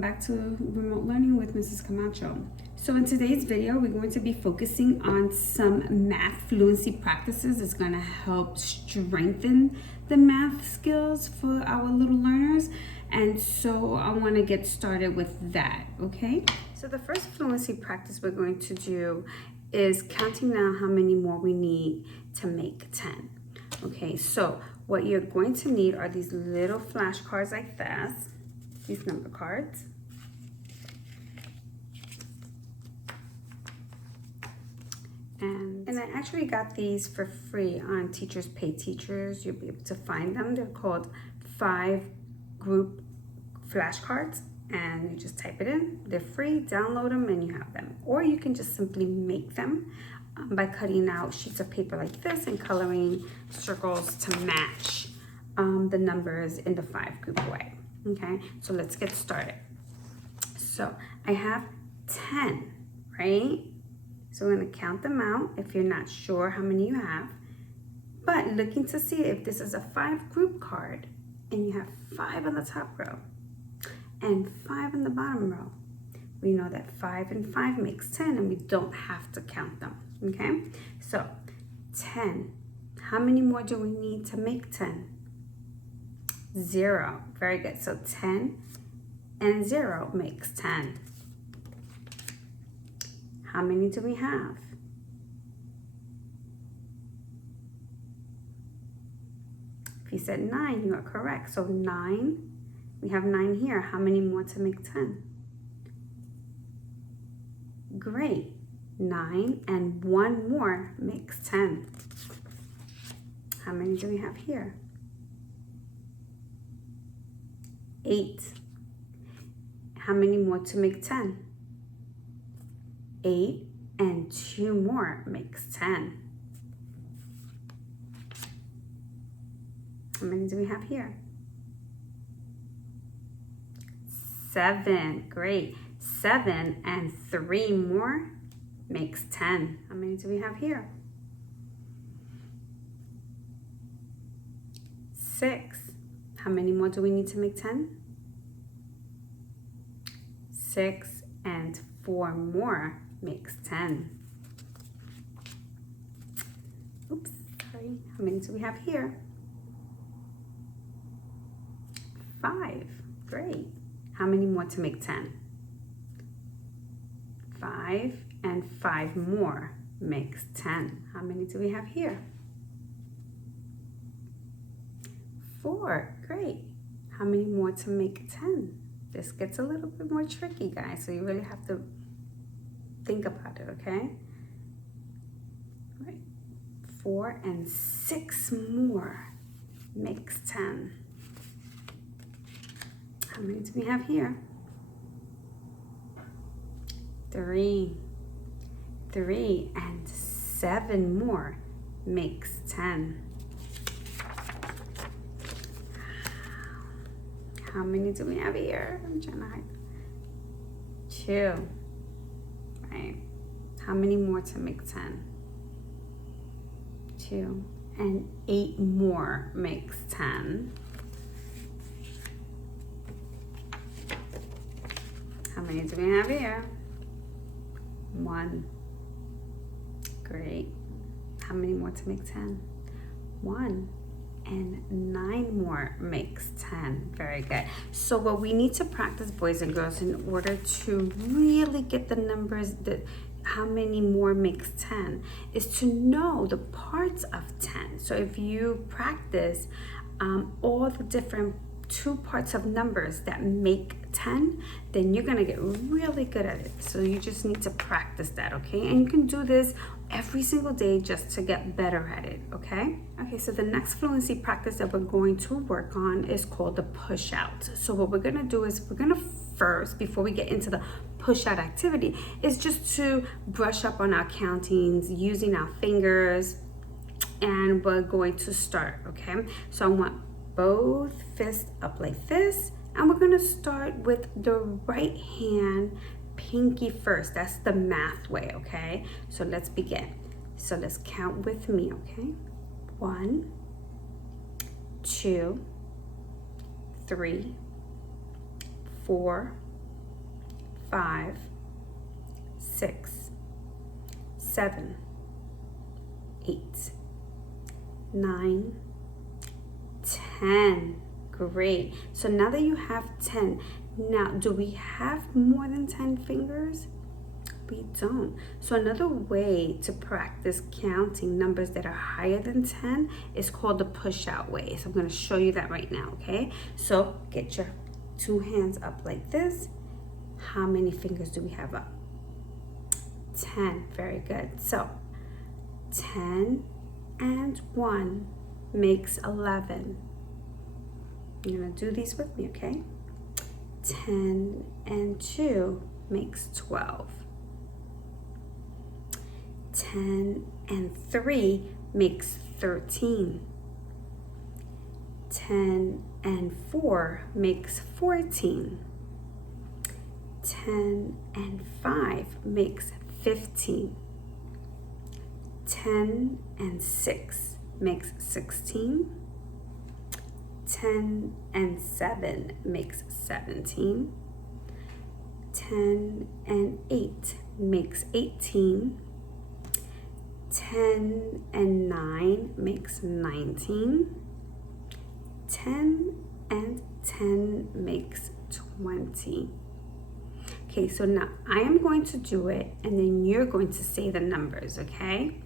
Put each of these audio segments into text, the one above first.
welcome back to Remote Learning with Mrs. Camacho. So in today's video, we're going to be focusing on some math fluency practices. It's going to help strengthen the math skills for our little learners. And so I want to get started with that, okay? So the first fluency practice we're going to do is counting down how many more we need to make 10. Okay, so what you're going to need are these little flashcards like this, these number cards. And I actually got these for free on Teachers Pay Teachers. You'll be able to find them. They're called 5 group flashcards, and you just type it in. They're free, download them, and you have them. Or you can just simply make them by cutting out sheets of paper like this and coloring circles to match the numbers in the 5 group way. Okay, so let's get started. So I have 10, right? So we're going to count them out if you're not sure how many you have. But looking to see if this is a 5 group card and you have 5 on the top row and 5 on the bottom row, we know that 5 and 5 makes 10 and we don't have to count them. Okay, so 10. How many more do we need to make 10? 0. Very good. So 10 and 0 makes 10. How many do we have? If you said 9, you are correct. So 9, we have 9 here. How many more to make 10? Great. 9 and 1 more makes 10. How many do we have here? 8. How many more to make 10? 8 and 2 more makes 10. How many do we have here? 7. Great. 7 and 3 more makes 10. How many do we have here? 6. How many more do we need to make 10? 6 and 4 more makes 10. Oops, sorry. How many do we have here? 5. Great. How many more to make 10? 5 and 5 more makes 10. How many do we have here? 4. Great. How many more to make 10? This gets a little bit more tricky, guys, so you really have to think about it, okay? All right. 4 and 6 more makes 10. How many do we have here? 3. 3 and 7 more makes 10. How many do we have here? I'm trying to hide. 2. Right. How many more to make 10? 2. And 8 more makes 10. How many do we have here? 1. Great. How many more to make 10? 1. And 9 more makes 10. Very good. So what we need to practice, boys and girls, in order to really get the numbers, how many more makes 10, is to know the parts of 10. So if you practice all the different 2 parts of numbers that make 10, then you're gonna get really good at it. So you just need to practice that, okay? And you can do this every single day just to get better at it, okay? Okay, so the next fluency practice that we're going to work on is called the push out. So what we're gonna do is we're gonna first, before we get into the push out activity, is just to brush up on our countings using our fingers, and we're going to start, okay? So I want both fists up like this, and we're going to start with the right hand pinky first. That's the math way, okay? So let's begin. So let's count with me, okay? 1, 2, 3, 4, 5, 6, 7, 8, 9, 10. Great. So now that you have 10, now do we have more than 10 fingers? We don't. So another way to practice counting numbers that are higher than 10 is called the push out way. So I'm going to show you that right now, okay? So get your 2 hands up like this. How many fingers do we have up? 10. Very good. So 10 and 1 makes 11. You're going to do these with me, okay? 10 and 2 makes 12. 10 and 3 makes 13. 10 and 4 makes 14. 10 and 5 makes 15. 10 and 6 makes 16. 10 and 7 makes 17. 10 and 8 makes 18. 10 and 9 makes 19. 10 and 10 makes 20. Okay, so now I am going to do it and then you're going to say the numbers, okay?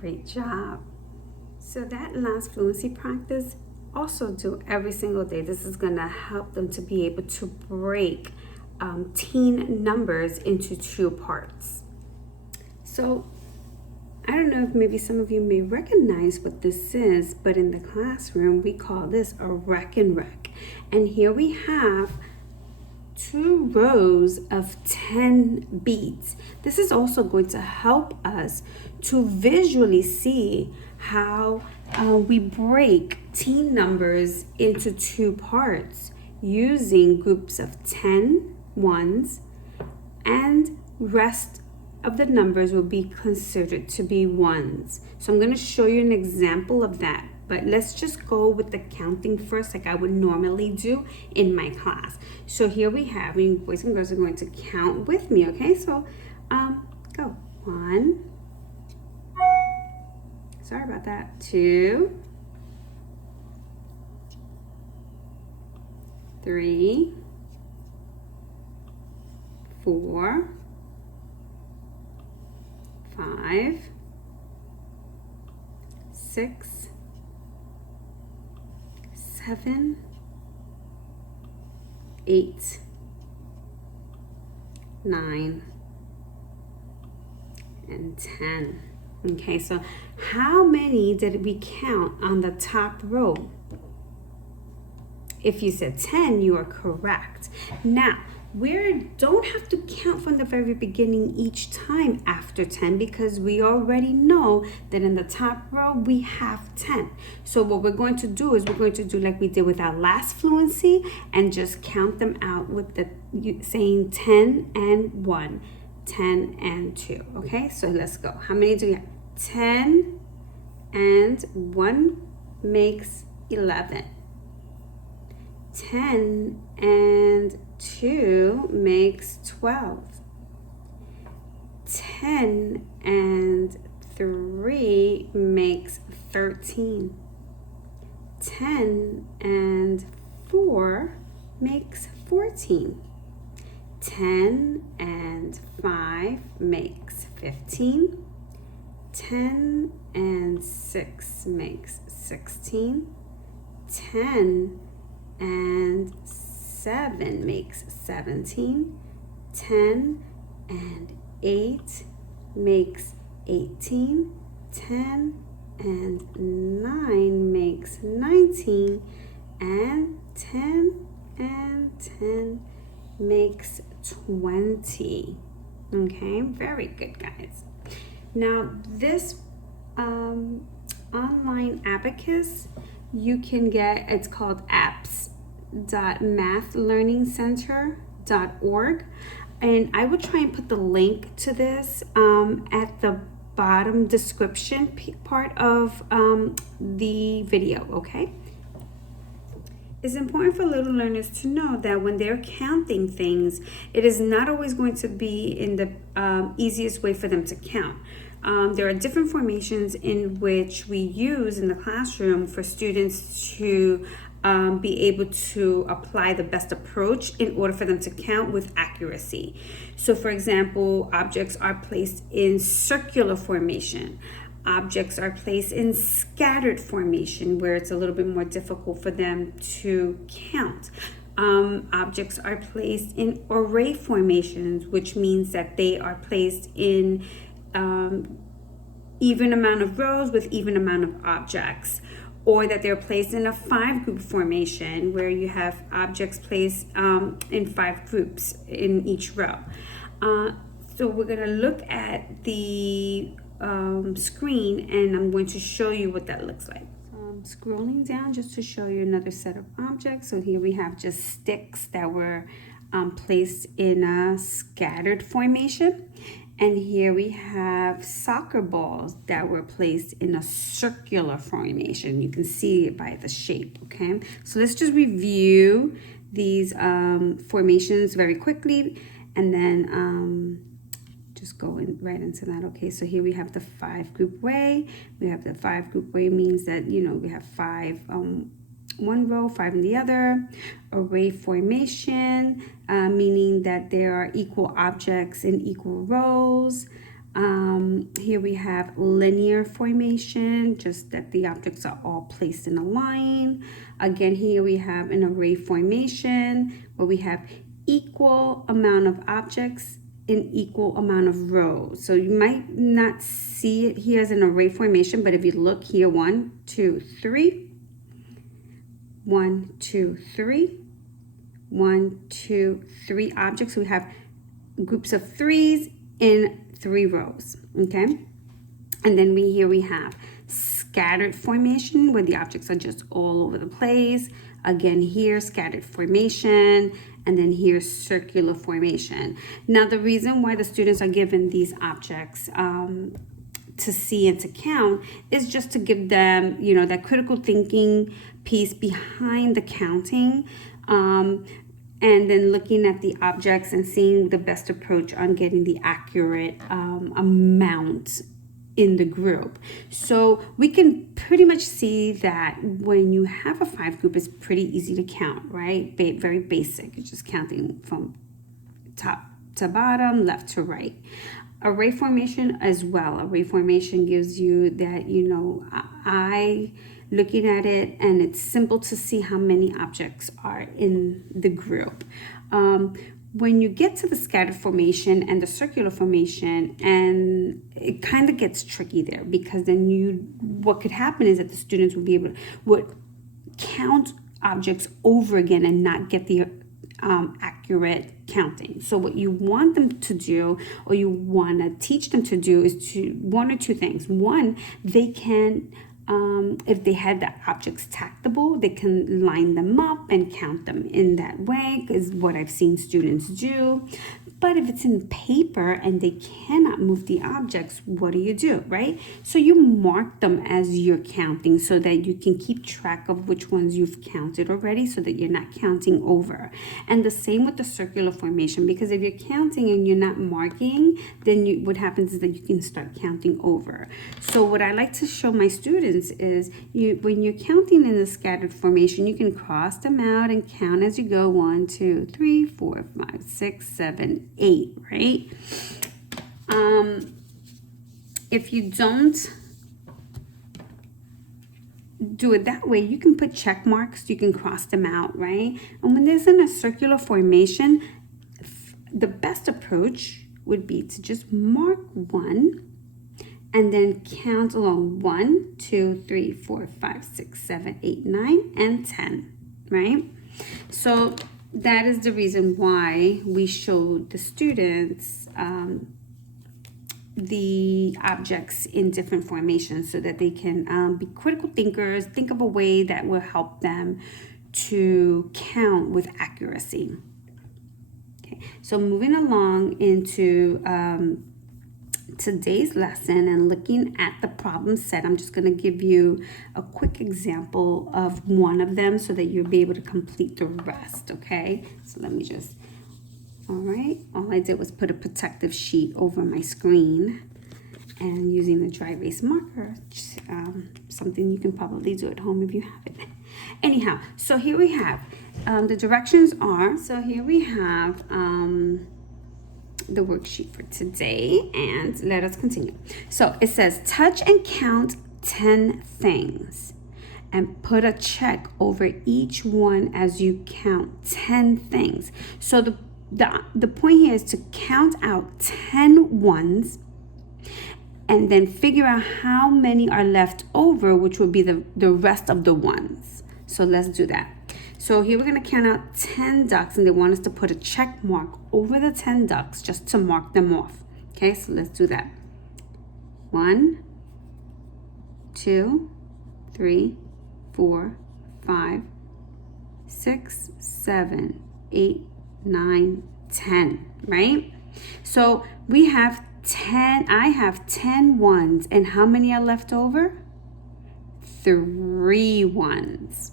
Great job. So that last fluency practice, also do every single day. This is going to help them to be able to break teen numbers into 2 parts. So I don't know if maybe some of you may recognize what this is, but in the classroom we call this a rec and rec. And here we have 2 rows of 10 beads. This is also going to help us to visually see how we break teen numbers into 2 parts using groups of 10 ones, and rest of the numbers will be considered to be ones. So I'm going to show you an example of that. But let's just go with the counting first, like I would normally do in my class. So here we have, and boys and girls are going to count with me, okay? So go. 1. Sorry about that. 2. 3. 4. 5. 6. 7, 8, 9, and 10. Okay, so how many did we count on the top row? If you said 10, you are correct. Now, we don't have to count from the very beginning each time after 10, because we already know that in the top row we have 10. So what we're going to do is we're going to do like we did with our last fluency and just count them out with the saying 10 and 1, 10 and 2. Okay, so let's go. How many do we have? 10 and 1 makes 11. 10 and 2 makes 12. 10 and 3 makes 13. 10 and 4 makes 14. 10 and 5 makes 15. 10 and 6 makes 16. 10 and 7 makes 17. 10 and 8 makes 18. 10 and 9 makes 19. And 10 and 10 makes 20. Okay, very good, guys. Now, this online abacus you can get, it's called apps.mathlearningcenter.org, and I will try and put the link to this at the bottom description part of the video, okay? It's important for little learners to know that when they're counting things, it is not always going to be in the easiest way for them to count. There are different formations in which we use in the classroom for students to be able to apply the best approach in order for them to count with accuracy. So for example, objects are placed in circular formation. Objects are placed in scattered formation, where it's a little bit more difficult for them to count. Objects are placed in array formations, which means that they are placed in even amount of rows with even amount of objects, or that they're placed in a 5-group formation where you have objects placed in 5 groups in each row. So we're going to look at the screen, and I'm going to show you what that looks like. So I'm scrolling down just to show you another set of objects. So here we have just sticks that were placed in a scattered formation. And here we have soccer balls that were placed in a circular formation. You can see it by the shape, okay? So let's just review these formations very quickly, and then just go right into that. Okay, so here we have the 5-group way. We have the 5-group way means that, you know, we have 5 one row, 5 in the other. Array formation, meaning that there are equal objects in equal rows. Here we have linear formation, just that the objects are all placed in a line. Again, here we have an array formation where we have equal amount of objects in equal amount of rows. So you might not see it here as an array formation, but if you look here, 1, 2, 3, 1, 2, 3, 1, 2, 3 objects. We have groups of 3s in 3 rows, okay? And then here we have scattered formation where the objects are just all over the place. Again, here scattered formation, and then here's circular formation. Now, the reason why the students are given these objects to see and to count is just to give them, you know, that critical thinking piece behind the counting, and then looking at the objects and seeing the best approach on getting the accurate amount in the group. So we can pretty much see that when you have a 5-group, it's pretty easy to count, right? Very basic. You're just counting from top to bottom, left to right. Array formation as well. Array formation gives you that, you know, looking at it, and it's simple to see how many objects are in the group. When you get to the scattered formation and the circular formation, and it kind of gets tricky there, because then what could happen is that the students would count objects over again and not get the accurate counting. So what you want them to do, or you want to teach them to do, is one or two things. One, they can, if they had the objects tactable, they can line them up and count them in that way, is what I've seen students do. But if it's in paper and they cannot move the objects, what do, right? So you mark them as you're counting so that you can keep track of which ones you've counted already, so that you're not counting over. And the same with the circular formation, because if you're counting and you're not marking, then what happens is that you can start counting over. So what I like to show my students is when you're counting in the scattered formation, you can cross them out and count as you go. 1, 2, 3, 4, 5, 6, 7, 8, right? If you don't do it that way, you can put check marks, you can cross them out, right? And when there's in a circular formation, the best approach would be to just mark 1 and then count along 1, 2, 3, 4, 5, 6, 7, 8, 9, and 10, right? So that is the reason why we showed the students the objects in different formations so that they can be critical thinkers, think of a way that will help them to count with accuracy. Okay, so moving along into today's lesson and looking at the problem set, I'm just going to give you a quick example of one of them so that you'll be able to complete the rest, okay? So let me just, all right, all I did was put a protective sheet over my screen and using the dry erase marker, something you can probably do at home if you have it. Anyhow, so here we have, the directions are, so here we have the worksheet for today, and let us continue. So it says touch and count 10 things and put a check over each one as you count 10 things. So the point here is to count out 10 ones and then figure out how many are left over, which will be the rest of the ones. So let's do that. So here we're going to count out 10 ducks, and they want us to put a check mark over the 10 ducks just to mark them off. Okay, so let's do that. 1, 2, 3, 4, 5, 6, 7, 8, 9, 10, right? So we have 10, I have 10 ones, and how many are left over? 3 ones.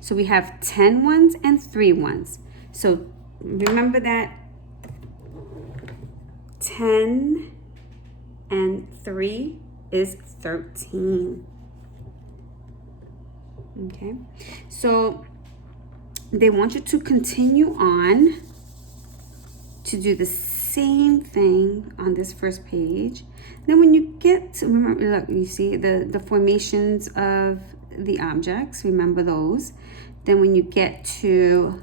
So we have 10 ones and 3 ones. So remember that 10 and 3 is 13. Okay, so they want you to continue on to do the same thing on this first page. Then when you get to, remember, look, you see the formations of the objects, remember those. Then when you get to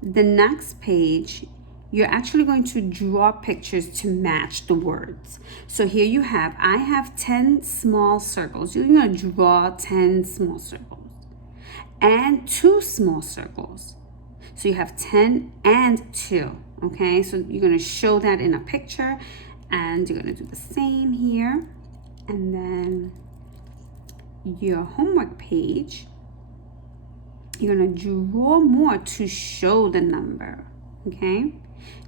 the next page, you're actually going to draw pictures to match the words. So here you have, I have 10 small circles. You're going to draw 10 small circles and 2 small circles. So you have 10 and 2, okay? So you're going to show that in a picture, and you're going to do the same here. And then your homework page, you're going to draw more to show the number, okay?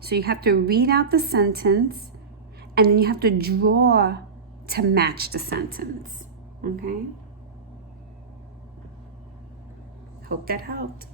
So you have to read out the sentence, and then you have to draw to match the sentence, okay? Hope that helped.